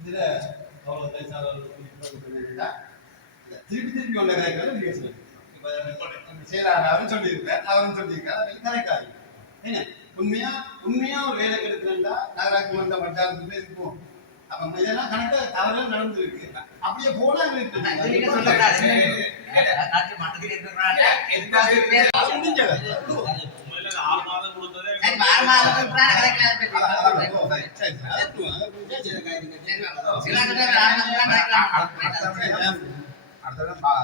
இதுல அவ்வளவு பேசாத திருப்பி திருப்பி ஒன்றை கேட்கறது நீங்க சொல்லுங்க இப்ப செயலாளர் சொல்லியிருக்கார் அவரும் சொல்லியிருக்கார் அது கரெக்டா ஏங்க உண்மையா உண்மையா ஒரு வேலை கிடைக்கிறா நகராட்சி மன்ற வட்டாரத்துல இருக்கும் அப்ப இதெல்லாம் கணக்கு தவறு நடந்திருக்கு அப்படியே போனா நீங்க கொடுத்ததே சரி, மாறு மாதம் இருக்கிறாங்க, கரெக்டா இருக்கு. சரி, சரி. அது முடிஞ்ச காரியங்கள். சரி, சில பேர் ஆறு மாதம் தான் கரெக்டா அடுத்தது பா-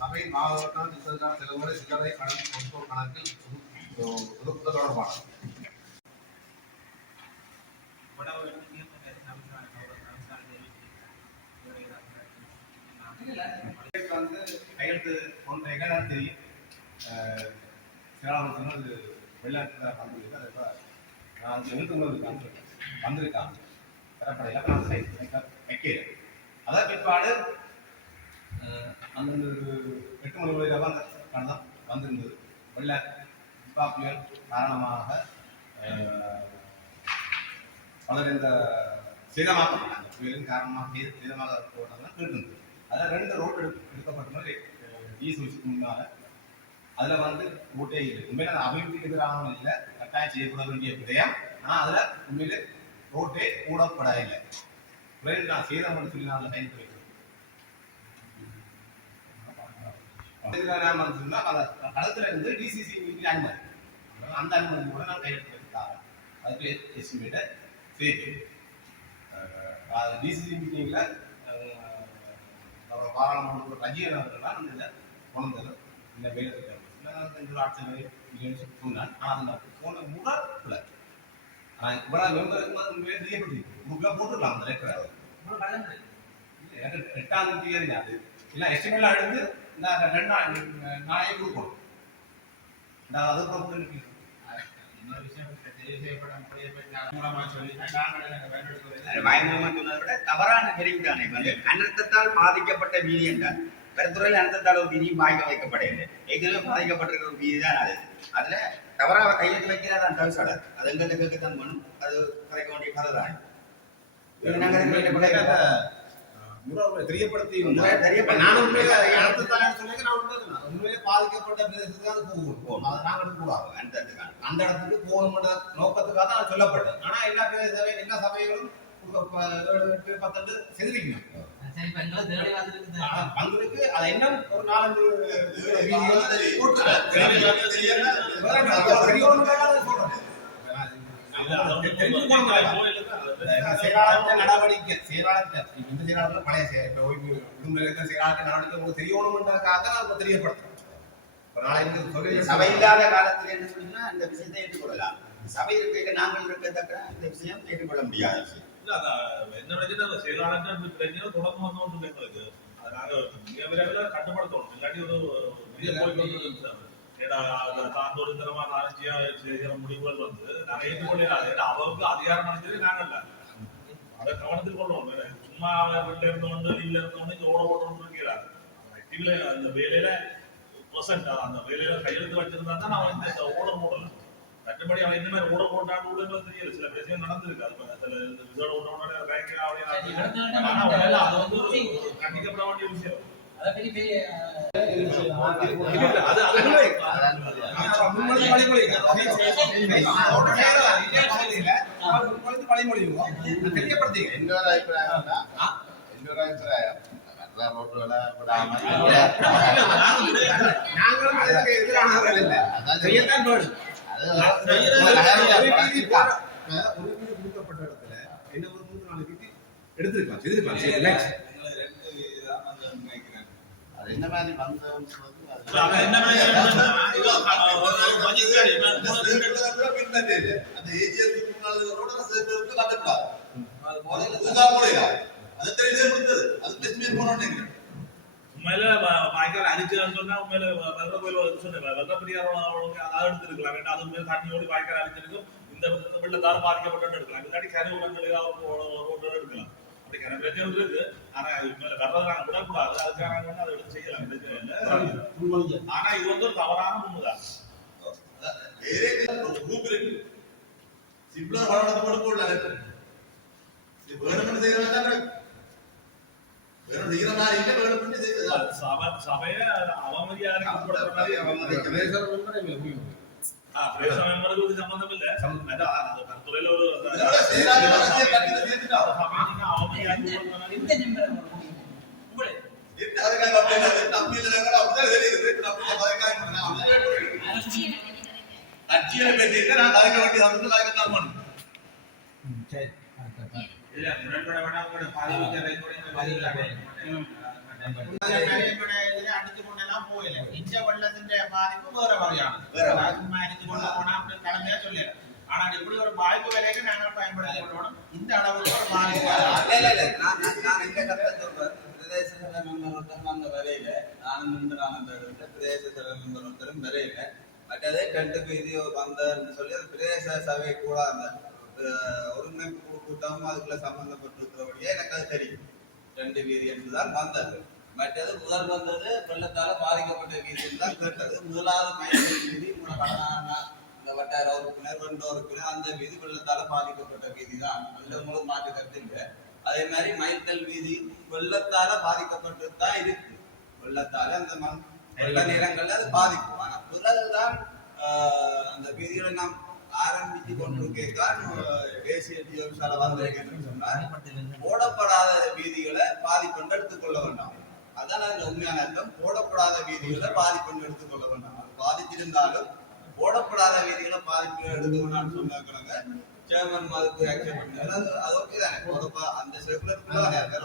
சபையின் மாவட்ட நிர்வாக செலவுகளை சில்லறை கணக்கில் இதுக்கு வந்து கையெழுத்து கொண்ட தான் தெரியும் சொன்னது வெளிநாட்டில் வந்துருக்கு அது நான் வந்திருக்காங்க தரப்படையில் நான் வைக்கிறேன் அதான் பிற்பாடு அந்தந்த ஒரு எட்டு மணி வரையில் தான் வந்திருந்தது. வெள்ள நிப்பா புயல் காரணமாக பலர் இந்த சேதமாக அந்த புயலின் காரணமாக சேதமாக போட்டதெல்லாம் இருந்தது அதான் ரெண்டு ரோடு எடுக்கப்பட்ட மாதிரி ஈஸ்வரிக்கு முன்னால. அதில் வந்து ஊட்டே இல்லை உண்மையில அது அபிவிருத்திக்கு எதிரானவங்க இல்லை கட்டாயம் செய்யப்பட வேண்டிய விடயம். ஆனால் அதில் உண்மையில ரோட்டே கூடப்பட இல்லை உண்மையிலே நான் சேதம் பண்ணி சொல்லி நான் டைம் போயிருக்கேன் இதுல அந்த களத்துல இருந்து டிசிசி மீட்டிங் அனுமதி அந்த அனுமதி கூட நான் கையெழுத்து வைத்தாங்க அதுக்கு எஸ்டிமேட்டை சேர்த்து. டிசிசி மீட்டிங்ல பாராளுமன்ற ரஜினி அவர்கள்லாம் அந்த இதை கொண்டு இந்த வேலை சொன்னான் ஆனால் அந்த போன மெம்பருக்கு உண்மையிலே போட்டுடலாம் அந்த லெட்டரை எட்டாம் தேதி அது இல்லை எடுத்து இந்த ரெண்டு நாள் நாளைக்கு கொடுக்கணும் இந்த அது இன்னொரு விஷயம் தெரியப்பட பயங்கரமா சொன்னதை விட தவறான தெரிவித்தானே வந்து அனர்த்தத்தால் பாதிக்கப்பட்ட மீதி என்றால் பெருந்துறையில் அனர்த்தத்தால் ஒரு வீதியும் பாதிக்க வைக்கப்படவில்லை. ஏற்கனவே பாதிக்கப்பட்டிருக்கிற ஒரு வீதி தான் அது. அதுல தவறாக கையெழுத்து வைக்கிறதான் தவிசாளர் அது எங்களுக்கு கேட்கத்தான் பண்ணும் அது குறைக்க வேண்டிய கதை தான் பாதிக்கப்பட்ட பிரதேசத்துக்கு தான் அது போகணும் அதை நாங்கள் எடுக்கக்கூடாது அந்த இடத்துக்கு போகணுன்ற நோக்கத்துக்காக தான் சொல்லப்பட்டது. ஆனா எல்லா பிரதேச எல்லா சபைகளும் பத்தெண்டு செதுக்கிக்கணும் சரி, ஆனா என்ன ஒரு நாலஞ்சு நடவடிக்கை இந்த செயலாளர்ல பழைய செயல் நடவடிக்கை உங்களுக்கு தெரியணும்ன்றதுக்காக தான் அதை தெரியப்படுத்துறோம் நாளைக்கு சொல்லி சபை இல்லாத காலத்தில் என்ன சொன்னீங்கன்னா இந்த விஷயத்தை ஏற்றுக்கொள்ளலாம் சபை இருக்க நாங்கள் இருக்கத்தக்க இந்த விஷயம் ஏற்றுக்கொள்ள முடியாது. விஷயம் அதான் என்ன பிரச்சனை செயலாளர் பிரச்சனை தொடர்ந்து வந்து எங்களுக்கு அதை மிக விரைவில் கட்டுப்படுத்தணும் இல்லாட்டி ஒரு பெரிய ஏன்னா தரமா நாலஞ்சியா செய்கிற முடிவுகள் வந்து நாங்க ஏற்றுக்கொள்ளாது ஏன்னா அவருக்கு அதிகாரம் நினைச்சது நாங்கள் அதை கவனத்தில் கொள்ளணும் சும்மா அவன் வீட்டுல இருந்தவொண்டு ஓட ஓடணும்னு இருக்கிறார் இல்லை அந்த வேலையில பர்சன்ட் அந்த வேலையில கையெழுத்து வச்சிருந்தா தான் அவன் இந்த ஓட ஓடல மற்றபடி அவன் இந்த மாதிரி ஓட போட்டான்னு உள்ளவங்க தெரியல சில பிரச்சனை நடந்திருக்கு. அது சில பயங்கர அப்படியே எடுத்த உடனே ஆனா அவனால அது வந்து ஒரு கண்டிக்கப்பட வேண்டிய விஷயம். அதை ஒதுக்கீடு கொடுக்கப்பட்ட இடத்துல என்ன ஒரு மூணு நாலு விதி எடுத்திருக்கலாம் செய்திருக்கலாம் சரி ரிலாக்ஸ் அது என்ன மாதிரி வந்தோம் உண்மையில வ- வாய்க்கால் அரிச்சதுன்னு சொன்னா உண்மையில வெள்ள கோயில் சொன்னேன். வெள்ள பெரியார் அவங்களுக்கு அதை எடுத்திருக்கலாம். ஏன்னா அது உண்மையில தண்ணியோடு வாய்க்கால் அரிச்சிருக்கும் இந்த இந்த வெள்ளத்தால் பாதிக்கப்பட்டு எடுக்கலாம். இல்லாட்டி கனவு வெள்ளங்கள் ஏதாவது ரோட்டோட எடுக்கலாம். அப்படி கிணறு பிரச்சனை இருக்கு ஆனா உண்மையில வெள்ளத்தை நாங்க விடக்கூடாது. அதுக்காக அதை எடுத்து செய்யலாம். பிரச்சனை இல்லை. ஆனா இது வந்து ஒரு தவறான உண்மைதான். குரூப் இருக்கு சிம்பிளா வளர்ந்து போட வேணும்னு செய்யறதா அச்சியை பற்றி நான் அதுக்கு வேண்டி அதுக்கு நான் சரி இல்ல முரண்பட வேணாம் உங்களோட பதிவு கூட பதிவு அடிச்சு கொண்டெல்லாம் போயில இச்ச வெள்ளத்தின் பாதிப்பு வேற வகையான வேற வகை. சும்மா அடிச்சு கொண்டு போனா அப்படி கடமையா சொல்லிடுறேன் ஆனா இப்படி ஒரு வாய்ப்பு வரைக்கும் நாங்கள் பயன்படுத்தி கொள்ளணும் இந்த அளவுக்கு ஒரு பாதிப்பு வராது. இல்ல, இல்ல, இல்ல. நான் நான் நான் எங்க கருத்தை சொல்றேன். பிரதேச சபை மெம்பர் ஒருத்தரும் வந்த வரையில, நானும் நின்றுறான் அந்த இடத்துல, பிரதேச சபை மெம்பர் ஒருத்தரும் வரையில. மற்றது ரெண்டு வீதி வந்தன்னு சொல்லி அது பிரதேச சபை கூட அந்த ஒருங்கிணைப்பு கூட்டமும் அதுக்குள்ள சம்பந்தப்பட்டிருக்கிறபடியே எனக்கு அது தெரியும். ரெண்டு வீதி என்றுதான் வந்தது. மற்றது முதல் வந்தது வெள்ளத்தால பாதிக்கப்பட்ட வீதி என்று தான் கேட்டது. முதலாவது மைசூர் வீதி இந்த வட்டார உறுப்பினர் ரெண்டு உறுப்பினர் அந்த வீதி வெள்ளத்தால பாதிக்கப்பட்ட வீதி தான் அதுல உங்களுக்கு மாற்று கருத்து இல்லை. அதே மாதிரி மைத்தல் வீதி வெள்ளத்தால பாதிக்கப்பட்டு தான் இருக்கு. வெள்ளத்தால அந்த மண் வெள்ள நேரங்கள்ல அது பாதிக்கும். ஆனா பிறகுதான் ஆஹ், அந்த வீதிகளை நாம் ஆரம்பிச்சு கொண்டிருக்கேன் தேசிய டிஎம்சால வந்திருக்கேன்னு சொன்னார். போடப்படாத வீதிகளை எடுத்துக்கொள்ள வேண்டாம். அதான் அந்த உண்மையான அர்த்தம். போடப்படாத வீதிகளை பாதிப்பென்று எடுத்துக்கொள்ள வேண்டாம். அது பாதிச்சிருந்தாலும் போடப்படாத வீதிகளை பாதிப்பு எடுக்க சொன்னாங்க சேர்மன் அதுக்கு ஆக்சன் பண்ணாரு அது ஓகே தானே. அந்த சர்க்குலர் தானே வேற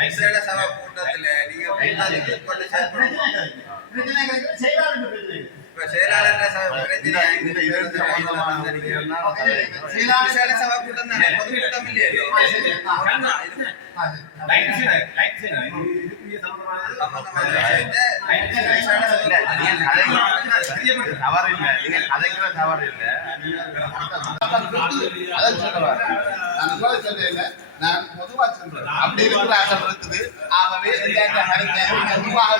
விசேட சபை கூட்டத்துல நீங்க கூட்டாளிக்கு கொண்டு செயல்படணும். இப்ப செயலாளர் சபை பிரச்சனை விசேட சபை கூட்டம் தானே பொதுக்கூட்டம் இல்லையோ ஆமா, தவறு இல்லை நீங்க கதைக்கிற தவறு இல்லை அதான் சொல்றேன் நான் சொல்றேன் நான் பொதுவா சொல்றேன் அப்படி இருக்கிற அசல் இருக்குது ஆகவே பொதுவாக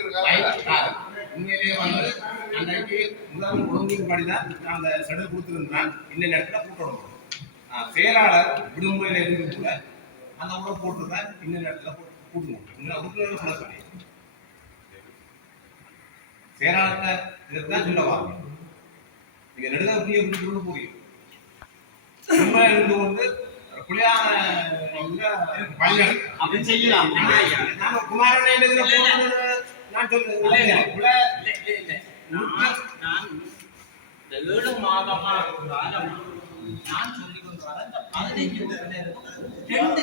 இருக்காங்க. உண்மையிலேயே வந்து அன்றைக்கு முதல் ஒழுங்கின் படிதான் நான் அந்த செடல் கொடுத்துருந்தேன் இந்த நேரத்தில் கூட்டணும் செயலாளர் விடுமுறையில் இருந்து கூட அந்த உடம்பு போட்டிருந்தேன். இந்த நேரத்தில் கூட்டணும் இந்த உறுப்பினர்கள் சொல்ல சொல்லி செயலாளர்கிட்ட இதுக்கு தான் சொல்ல வாங்க நீங்க நெடுக புரிய கொண்டு போறீங்க. உண்மை இருந்து அப்படி செய்யலாம். நாம குமாரனை நான் சொல்றேன். நான் நான் இந்த ஏழு மாதமா காலம் நான் சொல்லிக் கொண்டு வர இந்த பதினைஞ்சு ரெண்டு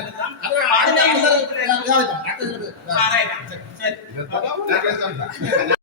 கேட்டுக்கொண்டிருக்கிறோம்